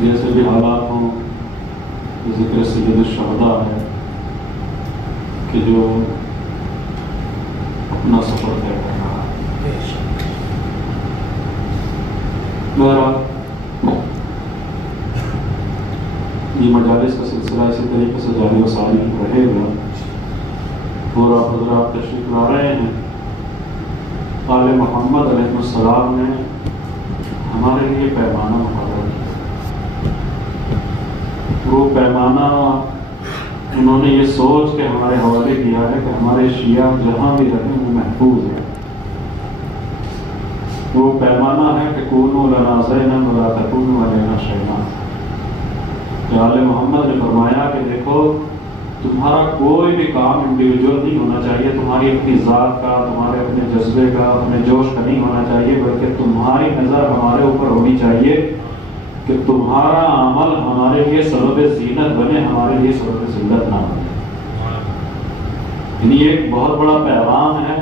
جیسے بھی حالات ہوں، ذکر سید الشہداء ہے کہ جو اپنا سفر طے کر رہا ہے. میرا یہ مجالس کا سلسلہ اسی طریقے سے جاری و ساری رہے گا اور آپ حضرات تشریف لا رہے ہیں. آل محمد علیہ السلام نے ہمارے لیے پیمانہ مقرر کیا. وہ پیمانہ انہوں نے یہ سوچ کے ہمارے حوالے کیا ہے کہ ہمارے شیعہ جہاں بھی رہیں وہ محفوظ ہے. وہ پیمانہ ہے کہ کونوا لنا زینا ولا تکونوا علینا شیئا. آل محمد نے فرمایا کہ دیکھو تمہارا کوئی بھی کام انڈیویجول نہیں ہونا چاہیے، تمہاری اپنی ذات کا، تمہارے اپنے جذبے کا، اپنے جوش کا نہیں ہونا چاہیے، بلکہ تمہاری نظر ہمارے اوپر ہونی چاہیے کہ تمہارا عمل ہمارے لیے سبب زینت بنے، ہمارے لیے سبب ذلت نہ بنے۔ یعنی ایک بہت بڑا پیغام ہے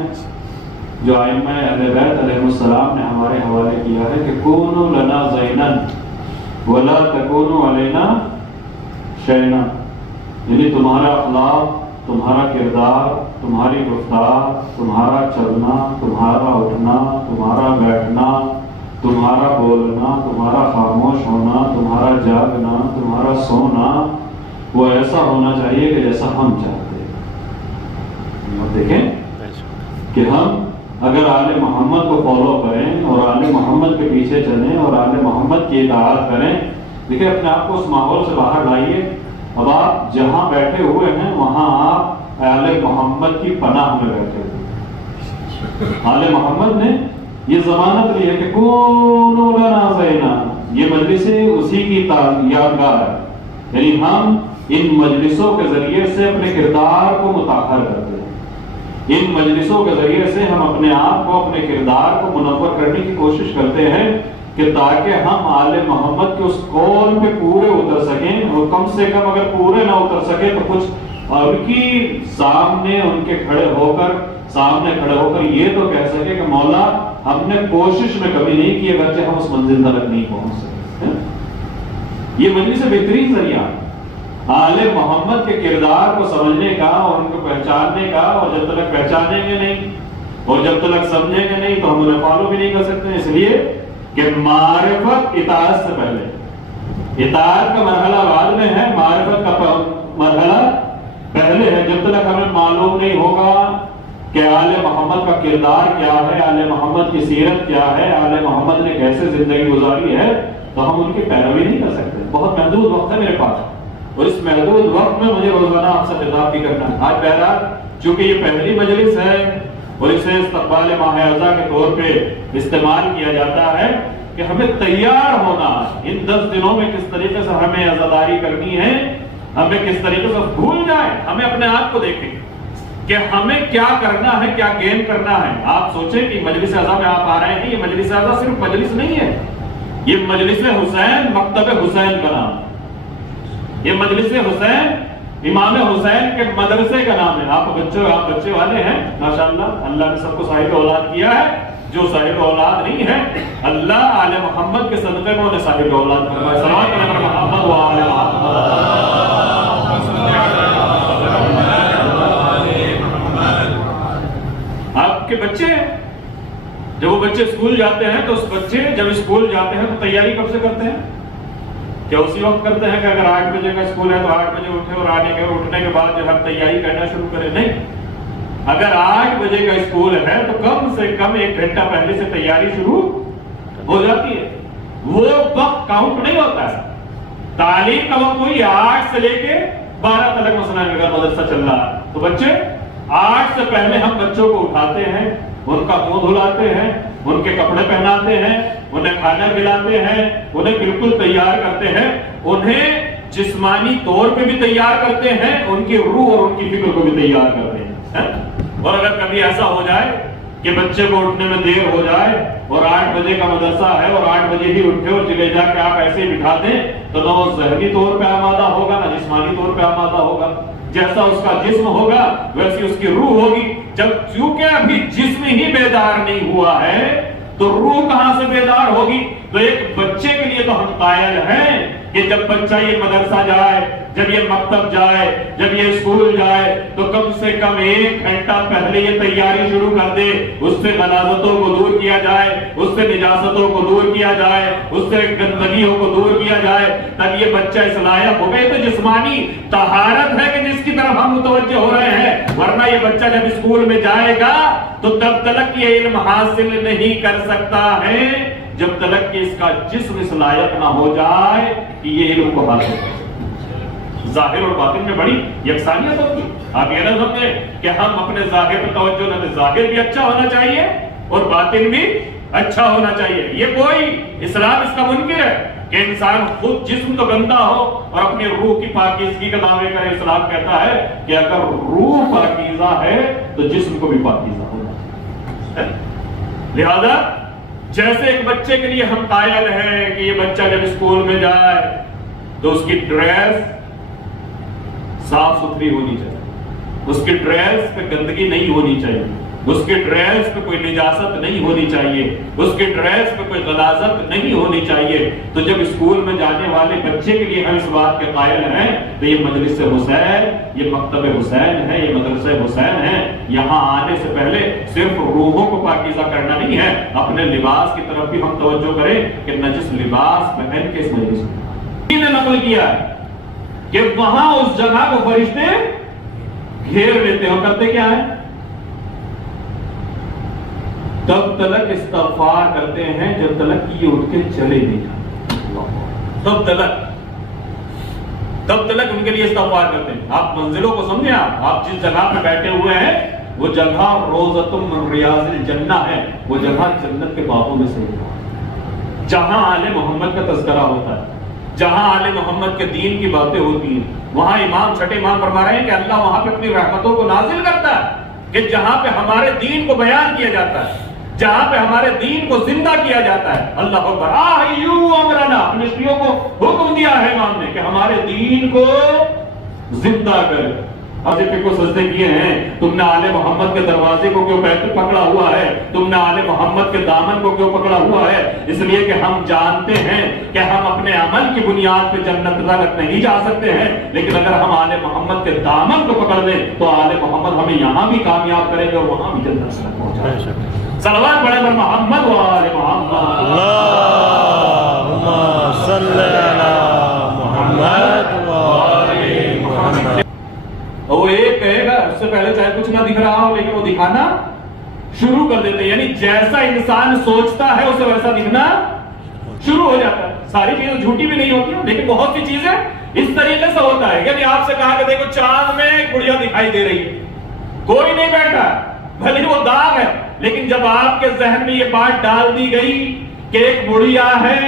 جو ائمہ اہل بیت علیہ السلام نے ہمارے حوالے کیا ہے کہ کونوا لنا زینا ولا تکونوا علینا شینا، یعنی تمہارا اخلاق، تمہارا کردار، تمہاری گفتار، تمہارا چلنا، تمہارا اٹھنا، تمہارا بیٹھنا، تمہارا بولنا، تمہارا خاموش ہونا، تمہارا جاگنا، تمہارا سونا، وہ ایسا ہونا چاہیے کہ جیسا ہم چاہتے ہیں۔ آپ دیکھیں کہ ہم اگر آل محمد کو فالو کریں اور آل محمد کے پیچھے چلیں اور آل محمد کی اطاعت کریں، دیکھیں اپنے آپ کو اس ماحول سے باہر لائیے۔ اب آپ جہاں بیٹھے ہوئے ہیں وہاں آپ آل محمد کی پناہ میں بیٹھے ہوئے۔ آل محمد نے یہ ضمانت لی ہے کہ کونوا لنا زینا، یہ مجلس اسی کی یادگار ہے، یعنی ہم ان مجلسوں کے ذریعے سے اپنے کردار کو مطہر کرتے ہیں، ان مجلسوں کے ذریعے سے ہم اپنے آپ کو، اپنے کردار کو منور کرنے کی کوشش کرتے ہیں کہ تاکہ ہم آل محمد کے اس قول پہ پورے اتر سکیں، اور کم سے کم اگر پورے نہ اتر سکے تو کچھ ان کی سامنے ان کے کھڑے ہو کر یہ تو کہہ سکے کہ مولا ہم نے کوشش میں کبھی نہیں کی اگرچہ ہم اس منزل تک نہیں پہنچ سکے۔ یہ مجلس سے بہترین ذریعہ آل محمد کے کردار کو سمجھنے کا اور ان کو پہچاننے کا، اور جب تک پہچانیں گے نہیں اور جب تک سمجھیں گے نہیں تو ہم انہیں فالو بھی نہیں کر سکتے، اس لیے کہ معرفت اطاعت سے پہلے، اطاعت کا مرحلہ بعد میں ہے، معرفت کا مرحلہ پہلے ہے۔ جب تک ہمیں معلوم نہیں ہوگا کہ آل محمد کا کردار کیا ہے، آل محمد کی سیرت کیا ہے، آل محمد نے کیسے زندگی گزاری ہے، تو ہم ان کی پیروی نہیں کر سکتے۔ بہت محدود وقت ہے میرے پاس، اور اس محدود وقت میں مجھے روزانہ آپ سے خطاب بھی کرنا ہے۔ آج بہرحال چونکہ یہ پہلی مجلس ہے اور اسے استقبال ماہ اعضا کے طور پہ استعمال کیا جاتا ہے کہ ہمیں تیار ہونا، ان 10 دنوں میں کس طریقے سے ہمیں عزاداری کرنی ہے، ہمیں کس طریقے سے بھول جائیں، ہمیں اپنے آپ کو دیکھیں کہ ہمیں کیا کرنا ہے، کیا گین کرنا ہے۔ آپ سوچیں کہ مجلس اعضا میں آپ آ رہے ہیں، یہ مجلس اعضا صرف مجلس نہیں ہے، یہ مجلس حسین، مکتب حسین کا نام، یہ مجلس حسین امام حسین کے مدرسے کا نام ہے۔ آپ بچے والے ہیں ماشاءاللہ، اللہ نے سب کو صاحب اولاد کیا ہے، جو صاحب اولاد نہیں ہے اللہ آل محمد کے صدقے میں انہیں صاحب اولاد فرمائے۔ صلوات علی محمد و آل محمد۔ آپ کے بچے جب وہ بچے اسکول جاتے ہیں تو اس بچے جب اسکول جاتے ہیں تو تیاری کب سے کرتے ہیں؟ کیا اسی وقت کرتے ہیں کہ اگر 8 بجے کا اسکول ہے تو 8 بجے اٹھے اور اٹھنے کے بعد جو ہے تیاری کرنا شروع کرے؟ نہیں، اگر 8 بجے کا اسکول ہے تو کم سے کم 1 گھنٹہ پہلے سے تیاری شروع ہو جاتی ہے۔ وہ وقت کاؤنٹ نہیں ہوتا ہے، تعلیم کا وقت وہی 8 سے لے کے 12 تک مثلا اگر مدرسہ چل رہا ہے تو بچے 8 سے پہلے ہم بچوں کو اٹھاتے ہیں، ان کا منہ دھلاتے ہیں، ان کے کپڑے پہناتے ہیں، انہیں کھانا کھلاتے ہیں، انہیں بالکل تیار کرتے ہیں، انہیں جسمانی طور پہ بھی تیار کرتے ہیں، ان کی روح اور ان کی فکر کو بھی تیار کرتے ہیں۔ اور اگر کبھی ایسا ہو جائے کہ بچے کو اٹھنے میں دیر ہو جائے اور 8 بجے کا مدرسہ ہے اور 8 بجے ہی اٹھے اور جگہ جا کے آپ ایسے ہی بٹھا دیں تو نہ وہ ذہنی طور پہ آمادہ ہوگا نہ جسمانی طور پہ آمادہ ہوگا۔ جیسا اس کا جسم ہوگا ویسی اس کی روح ہوگی۔ جب چونکہ ابھی جسم ہی بیدار نہیں ہوا ہے تو روح کہاں سے بیدار ہوگی؟ تو ایک بچے کے لیے تو ہم قائل ہیں کہ جب بچہ یہ مدرسہ جائے، جب یہ مکتب جائے، جب یہ اسکول جائے تو کم سے کم 1 گھنٹہ پہلے یہ تیاری شروع کر دے، اس سے غلاظتوں کو دور کیا جائے، اس سے نجاستوں کو دور کیا جائے، اس سے گندگیوں کو دور کیا جائے، تب یہ بچہ اس لائق ہو گئے۔ تو جسمانی طہارت ہے کہ جس کی طرف ہم متوجہ ہو رہے ہیں، ورنہ یہ بچہ جب اسکول میں جائے گا تو تب تک یہ علم حاصل نہیں کر سکتا ہے جب تک کہ اس کا جسم اس لائق نہ ہو جائے کہ یہ علم کو حاصل کرے۔ ظاہر اور باطن میں بڑی یکسانیت ہوتی ہے۔ آپ یہ نہ سمجھیں کہ ہم اپنے ظاہر پر توجہ نہ دیں، ظاہر بھی اچھا ہونا چاہیے اور باطن بھی اچھا ہونا چاہیے۔ یہ کوئی اسلام اس کا منکر ہے کہ انسان خود جسم تو گندا ہو اور اپنی روح کی پاکیزگی کا دعوے کرے. اسلام کہتا ہے کہ اگر روح پاکیزہ ہے تو جسم کو بھی پاکیزہ ہونا ہے. لہذا جیسے ایک بچے کے لیے ہم قائل ہیں کہ یہ بچہ جب اسکول میں جائے تو اس کی ڈریس صاف ستھری ہونی چاہیے, اس کی ڈریس پہ گندگی نہیں ہونی چاہیے, اس کی ڈریس پہ کوئی نجاست نہیں ہونی چاہیے, اس کی ڈریس پہ کوئی غلاظت نہیں ہونی چاہیے. تو جب اسکول میں جانے والے بچے کے لیے ہم اس بات کے قائل ہیں تو یہ مجلس حسین, یہ مکتب حسین ہے, یہ مدرسہ حسین ہے. یہاں آنے سے پہلے صرف روحوں کو پاکیزہ کرنا نہیں ہے, اپنے لباس کی طرف بھی ہم توجہ کریں کہ نجس لباس پہن کے اس مجلس میں نے نقل کیا ہے کہ وہاں اس جگہ کو فرشتے گھیر لیتے ہیں. کرتے کیا ہے؟ تب تلک استغفار کرتے ہیں جب تلک یہ اٹھ کے چلے نہیں جاتے. تب تلک ان کے لیے استغفار کرتے ہیں. آپ منزلوں کو سمجھیں, آپ جس جگہ پہ بیٹھے ہوئے ہیں وہ جگہ روضۃ من ریاض الجنہ ہے, وہ جگہ جنت کے باغوں میں سے ہے, جہاں آل محمد کا تذکرہ ہوتا ہے, جہاں آل محمد کے دین کی باتیں ہوتی ہیں. وہاں امام چھٹے امام فرما رہے ہیں کہ اللہ وہاں پہ اپنی رحمتوں کو نازل کرتا ہے کہ جہاں پہ ہمارے دین کو بیان کیا جاتا ہے, جہاں پہ ہمارے دین کو زندہ کیا جاتا ہے. اللہ اکبر. آہیو امرنا, مصریوں کو حکم دیا ہے امام نے کہ ہمارے دین کو زندہ کرے. حضرت کو سجدے کیے ہیں, تم نے آل محمد کے دروازے کو کیوں پکڑا ہوا ہے, تم نے آل محمد کے دامن کو کیوں پکڑا ہوا ہے؟ اس لیے کہ ہم جانتے ہیں کہ ہم اپنے عمل کی بنیاد پہ جنت تک نہیں جا سکتے ہیں, لیکن اگر ہم آل محمد کے دامن کو پکڑ لیں تو آل محمد ہمیں یہاں بھی کامیاب کریں گے اور وہاں بھی جنت تک پہنچائیں گے. صلوات پڑھیں پر محمد و آل محمد. اللہم صلی علی محمد و آل محمد. اور وہ ایک کہے گا, اس سے پہلے چاہے کچھ نہ دکھ رہا ہو لیکن وہ دکھانا شروع کر دیتے ہیں. یعنی جیسا انسان سوچتا ہے اسے ویسا دکھنا شروع ہو جاتا ہے. ساری چیزیں جھوٹی بھی نہیں ہوتی ہیں لیکن بہت سی چیزیں اس طریقے سے ہوتا ہے. یعنی آپ سے کہا کہ دیکھو چاند میں ایک گڑیا دکھائی دے رہی ہے, کوئی نہیں بیٹھا, بھلے وہ داغ ہے, لیکن جب آپ کے ذہن میں یہ بات ڈال دی گئی کہ ایک گڑیا ہے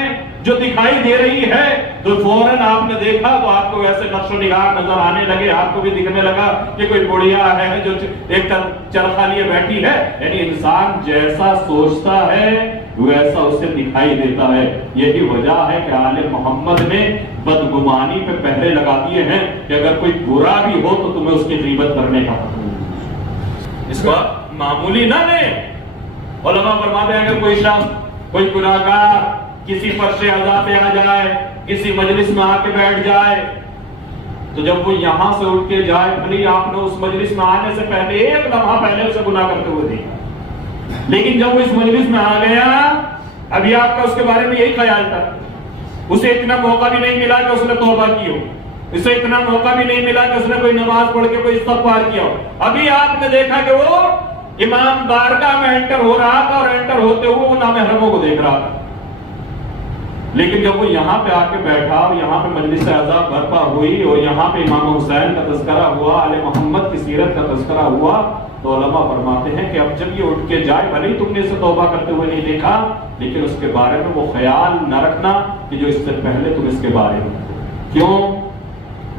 جو دکھائی دے رہی ہے تو فوراً آپ نے دیکھا تو آپ کو ویسے نقش و نگار نظر آنے لگے, آپ کو بھی دکھنے لگا کہ کوئی گڑیا ہے جو ایک چرخا لیے بیٹھی ہے. یعنی انسان جیسا سوچتا ہے ویسا اسے دکھائی دیتا ہے. یہی وجہ ہے کہ آل محمد نے بدگمانی پہ پہرے لگا دیے ہیں کہ اگر کوئی برا بھی ہو تو تمہیں اس کی غیبت کرنے کا حق نہیں. اس کو معمولی نہ لیں. علماء فرماتے ہیں اگر کوئی شخص, کوئی گناہگار کسی فرش عزا پہ آ جائے, کسی مجلس میں آ کے بیٹھ جائے, تو جب وہ یہاں سے اٹھ کے جائے, بھلی آپ نے اس مجلس میں آنے سے پہلے ایک لمحہ پہلے اسے گناہ کرتے ہوئے دیکھا, لیکن جب وہ اس مجلس میں آ گیا ابھی آپ کا اس کے بارے میں یہی خیال تھا, اسے اتنا موقع بھی نہیں ملا کہ اس نے توبہ کی ہو, اسے اتنا موقع بھی نہیں ملا کہ اس نے کوئی نماز پڑھ کے کوئی استغفار کیا ہو. ابھی آپ نے دیکھا کہ وہ امام بارگاہ میں انٹر ہو رہا تھا اور انٹر ہوتے ہوئے وہ نامحرموں کو دیکھ رہا تھا, لیکن جب وہ یہاں پہ آ کے بیٹھا اور یہاں پہ مجلس اعزا برپا ہوئی اور یہاں پہ امام حسین کا تذکرہ ہوا, آل محمد کی سیرت کا تذکرہ ہوا, تو علماء فرماتے ہیں کہ اب جب یہ اٹھ کے جائے, بھلے تم نے اسے توبہ کرتے ہوئے نہیں دیکھا, لیکن اس کے بارے میں وہ خیال نہ رکھنا کہ جو اس سے پہلے تم اس کے بارے میں. کیوں؟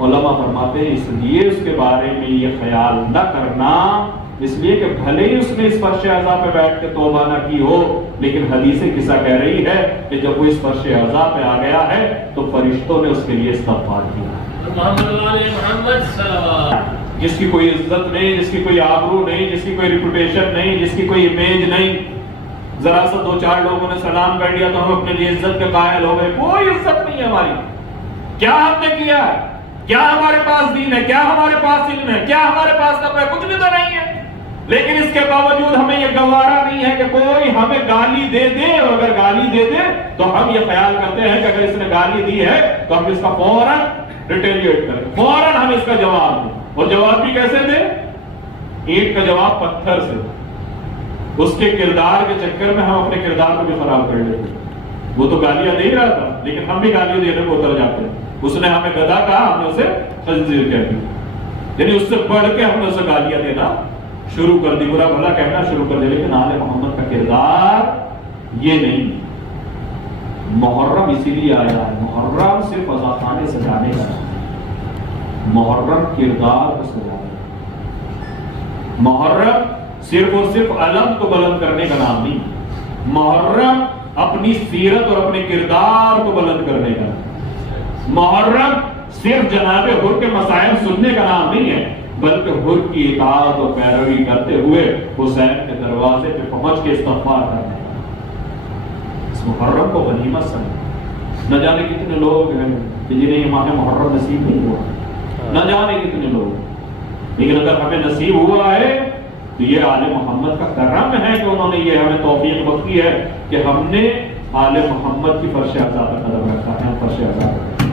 علماء فرماتے ہیں اس لیے اس کے بارے میں یہ خیال نہ کرنا, اس لیے کہ بھلے ہی اس نے اس فرش اعزا پہ بیٹھ کے توبہ نہ کی ہو, لیکن حدیث قصہ کہہ رہی ہے کہ جب وہ اس فرش اعزا پہ آ گیا ہے تو فرشتوں نے اس کے لیے استغفار کیا. جس کی کوئی عزت نہیں, جس کی کوئی آبرو نہیں, جس کی کوئی ریپوٹیشن نہیں, جس کی کوئی امیج نہیں, ذرا سا دو چار لوگوں نے سلام کر لیا تو ہم اپنے لیے عزت کے قائل ہو گئے. کوئی عزت نہیں ہے ہماری. کیا ہم نے کیا ہے؟ کیا ہمارے پاس دین ہے؟ کیا ہمارے پاس علم ہے؟ کیا ہمارے پاس تقویٰ ہے؟ کچھ بھی تو نہیں ہے. لیکن اس کے باوجود ہمیں یہ گوارا نہیں ہے کہ کوئی ہمیں گالی دے دے, اور اگر گالی دے دے تو ہم یہ خیال کرتے ہیں کہ اگر اس نے گالی دی ہے تو ہم اس کا فوراً ریٹیلیٹ کریں, فوراً ہم اس کا جواب دیں. اور جواب بھی کیسے دیں؟ اینٹ کا جواب پتھر سے. اس کے کردار کے چکر میں ہم اپنے کردار کو بھی خراب کر لیتے ہیں. وہ تو گالیاں دے رہا تھا لیکن ہم بھی گالیاں دینے کو اتر جاتے ہیں. اس نے ہمیں گدھا کہا, ہم نے اسے خنزیر کہہ دیا. یعنی اس سے بڑھ کے ہم نے اسے گالیاں دینا شروع کر دی, برا بھلا کہنا شروع کر دیا. لیکن آل محمد کا کردار یہ نہیں. محرم اسی لیے آیا ہے، محرم صرف عزاخانے سجانے کا نام ہے، محرم کردار کو سجانے کا، محرم صرف اور صرف علم کو بلند کرنے کا نام نہیں، محرم اپنی سیرت اور اپنے کردار کو بلند کرنے کا نام، محرم صرف جناب حر کے مسائل سننے کا نام نہیں ہے، بلکہ حر کی اطاعت اور پیروی کرتے ہوئے حسین کے دروازے پہ پہنچ کے استغفار کرنے کا۔ اس محرم کو غنیمت سمجھ، نہ جانے کتنے لوگ ہیں کہ جنہیں یہ ماہ محرم نصیب نہیں ہوا، نہ جانے کتنے لوگ، لیکن اگر ہمیں نصیب ہوا ہے تو یہ آل محمد کا کرم ہے کہ انہوں نے یہ ہمیں توفیق بخشی ہے کہ ہم نے آل محمد کی فرش اعضاء پر قدم رکھا ہے، فرش اعضاء پر،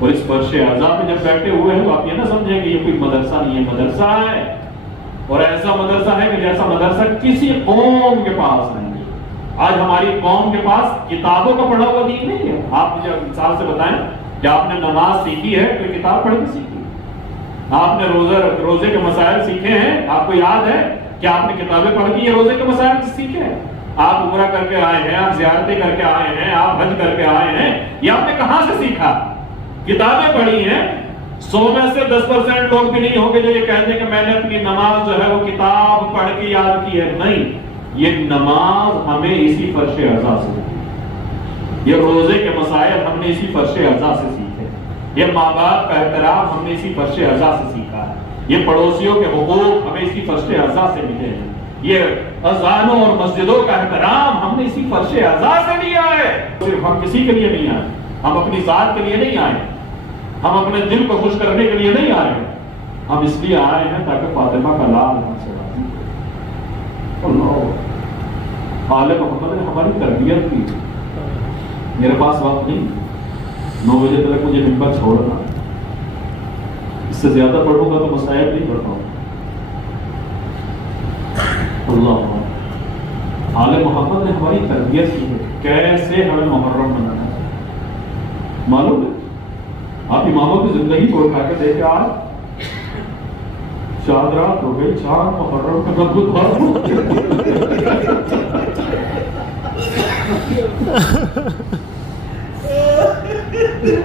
اور اس فرش اعضاء پہ جب بیٹھے ہوئے ہیں تو آپ یہ نہ سمجھیں کہ یہ کوئی مدرسہ نہیں ہے، مدرسہ ہے، اور ایسا مدرسہ ہے کہ جیسا مدرسہ کسی قوم کے پاس نہیں ہے۔ آج ہماری قوم کے پاس کتابوں کا پڑھا ہوا دین نہیں ہے۔ آپ مجھے مثال سے بتائیں کہ آپ نے نماز سیکھی ہے، کوئی کتاب پڑھ کے سیکھی؟ آپ نے روزے کے مسائل سیکھے ہیں، آپ کو یاد ہے کہ آپ نے کتابیں پڑھ کے یہ روزے کے مسائل سیکھے ہیں؟ آپ عمرہ کر کے آئے ہیں، آپ زیارتیں کر کے آئے ہیں، آپ حج کر کے آئے ہیں، یہ آپ نے کہاں سے سیکھا؟ کتابیں پڑھی ہیں۔ 100 میں سے 10% لوگ بھی نہیں ہوں گے جو یہ کہتے ہیں کہ میں نے اپنی نماز جو ہے وہ کتاب پڑھ کے یاد کی ہے۔ نہیں، یہ نماز ہمیں اسی فرش اعضاء سے سیکھی، یہ روزے کے مسائل ہم نے اسی فرش اعضاء سے سیکھے، یہ ماں باپ کا احترام ہم نے اسی فرش اعضاء سے سیکھا ہے، یہ پڑوسیوں کے حقوق ہمیں اسی فرش اعضاء سے ملے ہیں، یہ اذانوں اور مسجدوں کا احترام ہم نے اسی فرش اعضاء سے لیا ہے۔ صرف ہم کسی کے لیے نہیں آئے، ہم اپنی ذات کے لیے نہیں آئے، ہم اپنے دل کو خوش کرنے کے لیے نہیں آئے، ہم اس لیے آئے ہیں تاکہ فاطمہ کا لال ہم سے راضی ہو۔ اللہ، آل محمد نے ہماری تربیت کی۔ میرے پاس وقت نہیں، 9 بجے تک مجھے ممبر چھوڑنا، اس سے زیادہ پڑھوں گا تو مسائل نہیں پڑھ پاؤں۔ اللہ، آل محمد نے ہماری تربیت کی ہے کیسے ہمیں محرم منانا ہے۔ معلوم ہے آپ اماموں کی زندگی کو اٹھا کے دیکھیں، آج 4 رات ہو گئی، 4 محرم کا رب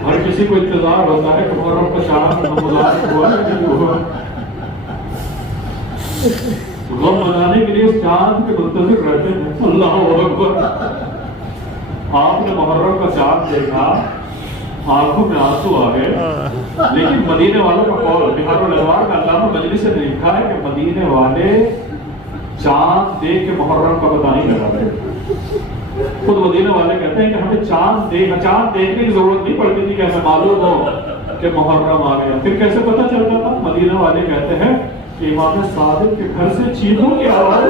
ہر کسی کو انتظار ہوتا ہے کہ محرم کا 4 مبارک ہوا کہ نہیں ہوا، غم منانے کے لیے اس چاند کے منتظر رہتے ہیں۔ اللہ اکبر، آپ نے محرم کا چاند دیکھا، آنکھوں میں آنسو آ گئے، لیکن مدینے والوں کا قول، بہار الانوار میں علامہ مجلسی نے لکھا ہے کہ مدینے والے چاند دیکھ کے محرم کا پتہ نہیں لگاتے۔ خود مدینے والے کہتے ہیں کہ ہمیں چاند دیکھنے کی ضرورت نہیں پڑتی تھی کہ ہمیں معلوم ہو کہ محرم آ گیا۔ پھر کیسے پتہ چلتا تھا؟ مدینے والے کہتے ہیں کہ امام صادق کے گھر سے چیخوں کی آواز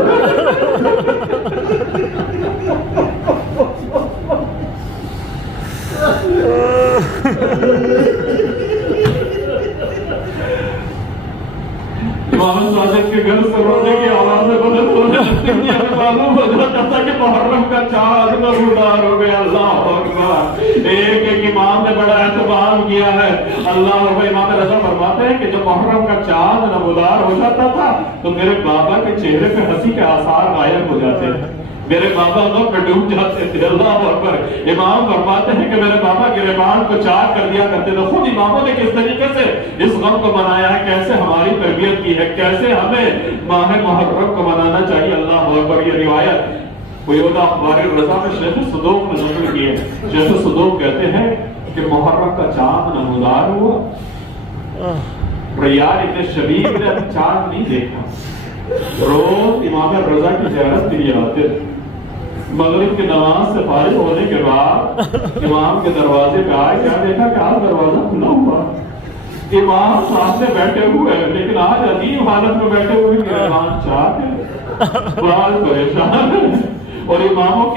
امام صادق کے گھر سے رونے کی آوازیں بلند ہونے لگتی ہیں، معلوم ہو جاتا تھا کہ محرم کا چاند نمودار ہو گیا۔ اللہ اکبر، ایک ایک امام نے بڑا اہتمام کیا ہے۔ اللہ اکبر، امام رضا فرماتے ہیں کہ جب محرم کا چاند نمودار ہو جاتا تھا تو میرے بابا کے چہرے پہ ہنسی کے آثار غائب ہو جاتے ہیں، میرے بابا غم میں ڈوب جاتے تھے۔ اللہ اکبر، امام فرماتے ہیں کہ میرے بابا گریبان کو چاک کر دیا کرتے تھے۔ خود اماموں نے کس طریقے سے اس غم کو منایا ہے، کیسے ہماری تربیت کی ہے، کیسے ہمیں ماہ محرم کو منانا چاہیے۔ اللہ اکبر، یہ روایت قیود اخبار الرضا میں شیخ صدوق نے نقل کی ہے۔ شیخ صدوق کہتے ہیں کہ محرم کا چاند نمودار ہوا، ریاض ابن شبیب نے چاند نہیں دیکھا، روز امام رضا کی زیارت کے لیے آتے تھے۔ مغرب کی نماز سے فارغ ہونے کے بعد امام کے دروازے پہ آئے، کیا دیکھا کہ آج دروازہ کھلا ہوا، امام سامنے بیٹھے ہوئے ہیں، لیکن آج عجیب حالت میں بیٹھے ہوئے کہ امام چاہتے بہت پریشان ہے، اور امام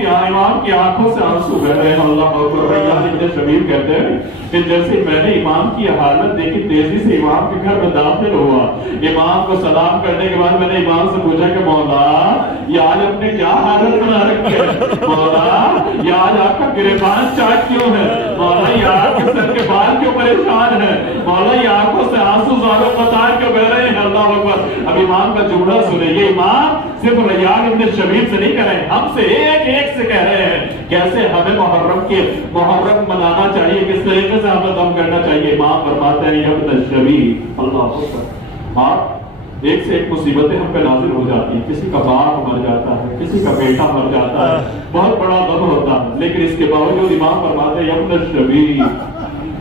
کی آنکھوں سے آنسو بہ رہے ہیں۔ اللہ اکبر، ریاض ابن شبیب کہتے ہیں کہ جیسے میں نے امام کی حالت دیکھی، تیزی سے امام کے گھر میں داخل ہوا، امام کو سلام کرنے کے بعد میں نے امام سے پوچھا کہ مولا یہ آج آپ نے کیا حالت بنا رکھی ہے، مولا یہ آج آپ کا گریبان چاک کیوں ہے، مولا یہ آپ کے سر کے بال کیوں پریشان ہے، مولا یہ آنکھوں سے آنسو زاروں قطار کیوں بہ رہے ہیں۔ اللہ اکبر، اب امام کا جملہ سنیں، یہ امام صرف ریاض ابن شبیب سے نہیں کہہ رہے ہیں، ہم سے ایک ایک سے کہہ رہے ہیں کیسے ہمیں محرم منانا چاہیے، کس طریقے سے ہمیں غم کرنا چاہیے۔ امام فرماتے ہیں یبن الشبیب، اللہ اکبر، آپ ایک سے ایک مصیبتیں ہم پہ نازل ہو جاتی ہیں، کسی کا باپ مر جاتا ہے، کسی کا بیٹا مر جاتا ہے، بہت بڑا غم ہوتا ہے، لیکن اس کے باوجود امام فرماتے ہیں یبن الشبیب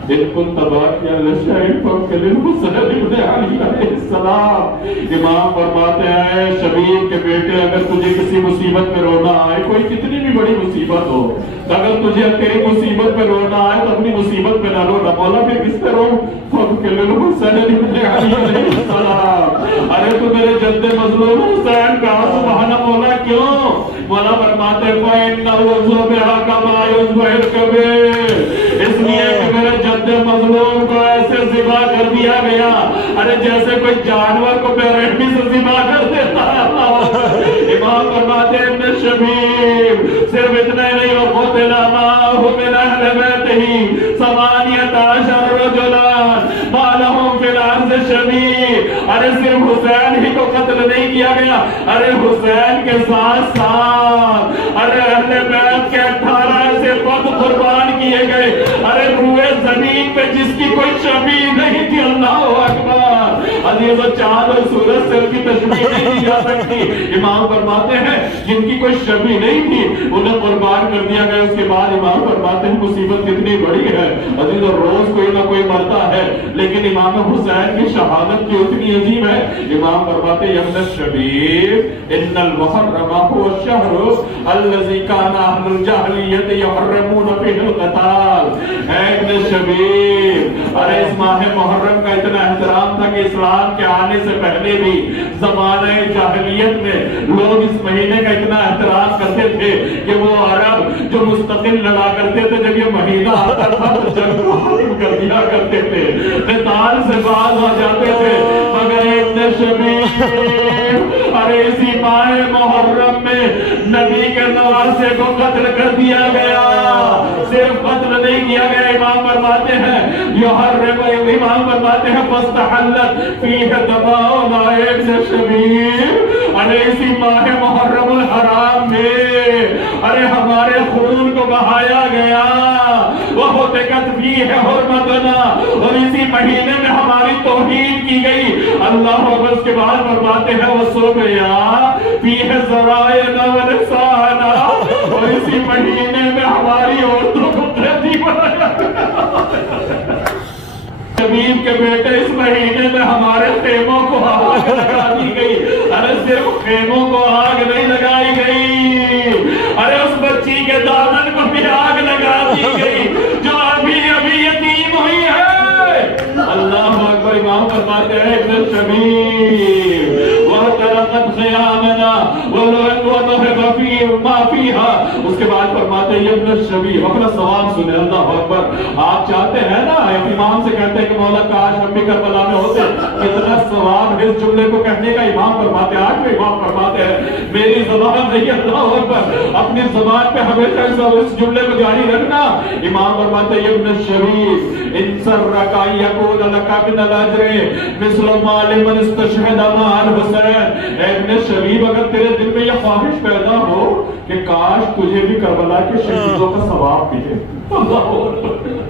ان كنت باقيا لشيء فاغفر لحسين ابن علي علیہ السلام۔ امام فرماتے ہیں شبیب کے بیٹے، اگر تجھے کسی مصیبت میں رونا آئے، کوئی کتنی بھی بڑی مصیبت ہو، اگر تجھے تیری مصیبت میں رونا آئے تو اپنی مصیبت میں نہ رو، نہ مولا پھر کس پہ رو؟ فاغفر لحسين ابن علي علیہ السلام۔ ارے تو میرے جد مظلوم حسین کا سبحان مولا کیوں؟ مولا فرماتے ہیں فإنه ذبح كما يذبح الكبير، اس لیے کہ میرے جد مظلوم کو ایسے ذبح کر دیا گیا، ارے جیسے کوئی جانور کو بے رحمی سے ذبح کر دیتا ہے۔ امام فرماتے ہیں ابن شبیب صرف اتنا ہی نہیں، وقتل معه من اہل بیتہ 18 رجلا ما لهم فی الارض شبیب، ارے صرف حسین ہی کو قتل نہیں کیا گیا، ارے حسین کے ساتھ ساتھ ارے اہل بیت کے 18 ایسے فرد قربان کیے گئے، ارے روئے زمین پہ جس کی کوئی شبیہ نہیں تھی۔ اللہ اکبر، عزیز و چاند اور سورج سے ان کی تشبیہ نہیں کی جا سکتی۔ امام فرماتے ہیں جن کی کوئی شبیہ نہیں تھی انہیں قربان کر دیا گیا۔ اس کے بعد امام فرماتے ہیں مصیبت کتنی بڑی ہے عزیز، اور روز کوئی نہ کوئی مرتا ہے، لیکن امام حسین کی شہادت کی اتنی عظیم ہے۔ امام فرماتے ہیں ابن الشبیب ان المحرم هو الشهر الذي كان اهل الجاهلیت يحرمون فيه القتال۔ اے ابن شبیب، ارے اس ماہ محرم کا اتنا احترام تھا کہ اسلام کے آنے سے پہلے بھی زمانہ جاہلیت میں لوگ اس مہینے کا اتنا احترام کرتے تھے کہ وہ عرب جو مستقل لڑا کرتے تھے، جب یہ مہینہ آتا تھا تو جنگ کو ختم کر دیا کرتے تھے، قتال سے باز آ جاتے تھے۔ مگر ابن شبیب، ارے اسی ماہ محرم میں نبی کے نواسے کو قتل کر دیا گیا، صرف قتل نہیں کیا گیا۔ امام فرماتے ہیں امام فرماتے ہیں فاستحلت فیہ دماء ابن شبیب، ارے اسی ماہ محرم الحرام میں ارے ہمارے خون کو بہایا گیا، وَحُتِكَتْ فِيهِ حُرْمَتُنَا، اور اسی مہینے میں ہماری توہین کی گئی۔ اللہ اکبر، اس کے بعد فرماتے ہیں وَصُبْيَا فِيهِ ذَرَائِنَا وَنِسَانَا، اور اسی مہینے میں ہماری عورتوں کو قیدی بنایا گیا۔ شبیب کے بیٹے، اس مہینے میں ہمارے خیموں کو آگ لگا دی گئی، ارے صرف خیموں کو آگ نہیں لگائی گئی، ارے اس بچی کے دامن کو بھی آگ لگا دی گئی جو ابھی یتیم ہوئی ہے۔ اللہ اکبر، امام فرماتے ہیں ابن شبیب وَتَرَقَتْ خِيَامَنَا وَنُحِبَ فِيهِ مَا فِيهَا، اس کے بعد فرماتے ہیں ابن شبیب اپنا سوال سنیں۔ اللہ اکبر، آپ چاہتے ہیں نا، امام سے کہتے ہیں کہ مولا کاش ہم بھی کربلا میں ہوتے، کتنا ثواب اس جملے کو کہنے کا۔ امام فرماتے ہیں، آج بھی امام فرماتے ہیں میری زبان نہیں، اللہ اکبر، اپنی زبان پہ ہمیشہ اس جملے کو جاری رکھنا۔ امام فرماتے ہیں ابن شبیب ان سرک ان یکون لک من الاجر مثل ما لمن استشهد مع الحسین، اے ابن شبیب اگر تیرے دل میں یہ خواہش پیدا ہو کہ کاش تجھے بھی کربلا کے شہیدوں کا ثواب ملے، اللہ اکبر،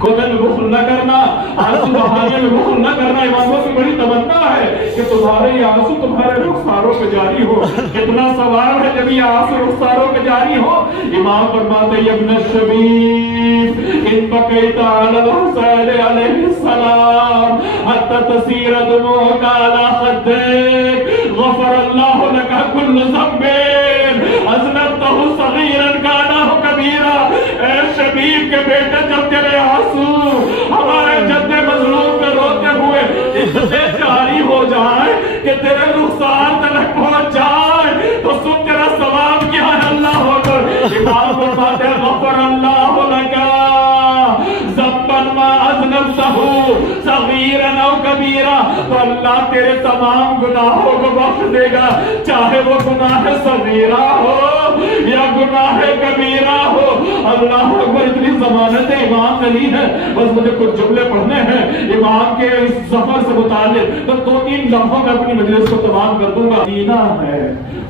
کونے میں بخل نہ کرنا، آنسو بہانے میں بخل نہ کرنا۔ اماموں کی بڑی تمنا ہے کہ تمہارے یہ آنسو تمہارے رخساروں پہ جاری ہو، کتنا ثواب ہے جب یہ آنسو رخساروں پہ جاری ہو۔ امام فرماتے ہیں ابن شبیب ان بقیت علی الحسین علیہ السلام حتی تصیر دموعک علی خدیک غفر اللہ لک کل ذنب اذنبتہ صغیرا کان او کبیرا۔ اے شبیب کے بیٹے، جب تیرے آنسو ہمارے جد مظلوم پہ روتے ہوئے اتنے جاری ہو جائیں کہ تیرے رخسار تلک پہنچ جائیں تو سن تیرا ثواب کیا ہے۔ اللہ اکبر، امام فرماتے ہیں غفر اللہ لکا ذنبا ما اذنبتہ صغیرا او کبیرا، تو اللہ تیرے تمام گناہوں کو بخش دے گا، چاہے وہ گناہ صغیرہ ہو یا گناہ کبیرہ ہو۔ اللہ اکبر، اتنی ضمانت امام نہیں ہے، بس مجھے کچھ جملے پڑھنے ہیں امام کے اس سفر سے متعلق، تو 2-3 لمحوں میں اپنی مجلس کو تمام کر دوں گا۔ مدینہ ہے،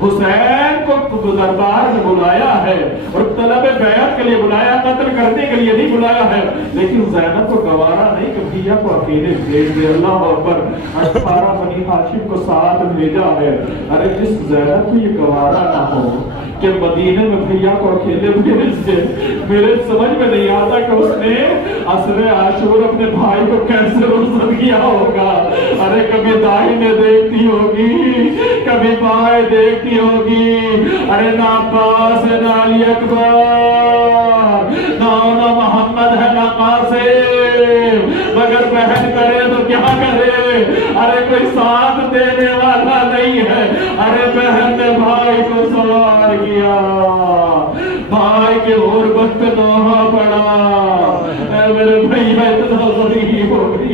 حسین کو دربار میں بلایا ہے اور طلب بیعت کے لیے بلایا، قتل کرنے کے لیے نہیں بلایا ہے، لیکن زینب کو گوارا نہیں کہ بھیا کو اکیلے بھیج دے۔ اللہ اکبر، 18 بنی ہاشم کو ساتھ بھیجا ہے۔ ارے جس زینب کو یہ گوارا نہ ہو کہ مدینے میں بھیا کو اکیلے بھیج دے، میرے سمجھ میں نہیں آتا کہ اس نے عصر عاشور اپنے بھائی کو کیسے رخصت کیا ہوگا۔ ارے کبھی دائیں دیکھتی ہوگی، کبھی بائیں دیکھتی ہوگی، ارے نہ عباس ہے نہ علی اکبر، نہ محمد ہے نہ قاسم، مگر بہن کرے تو کیا کرے، ارے کوئی ساتھ دینے والا نہیں ہے۔ ارے بہن نے بھائی کو سوار کیا، بھائی کے غربت پہ دوہا پڑا، اے میرے بھائی میں اتنا غریب ہو گیا۔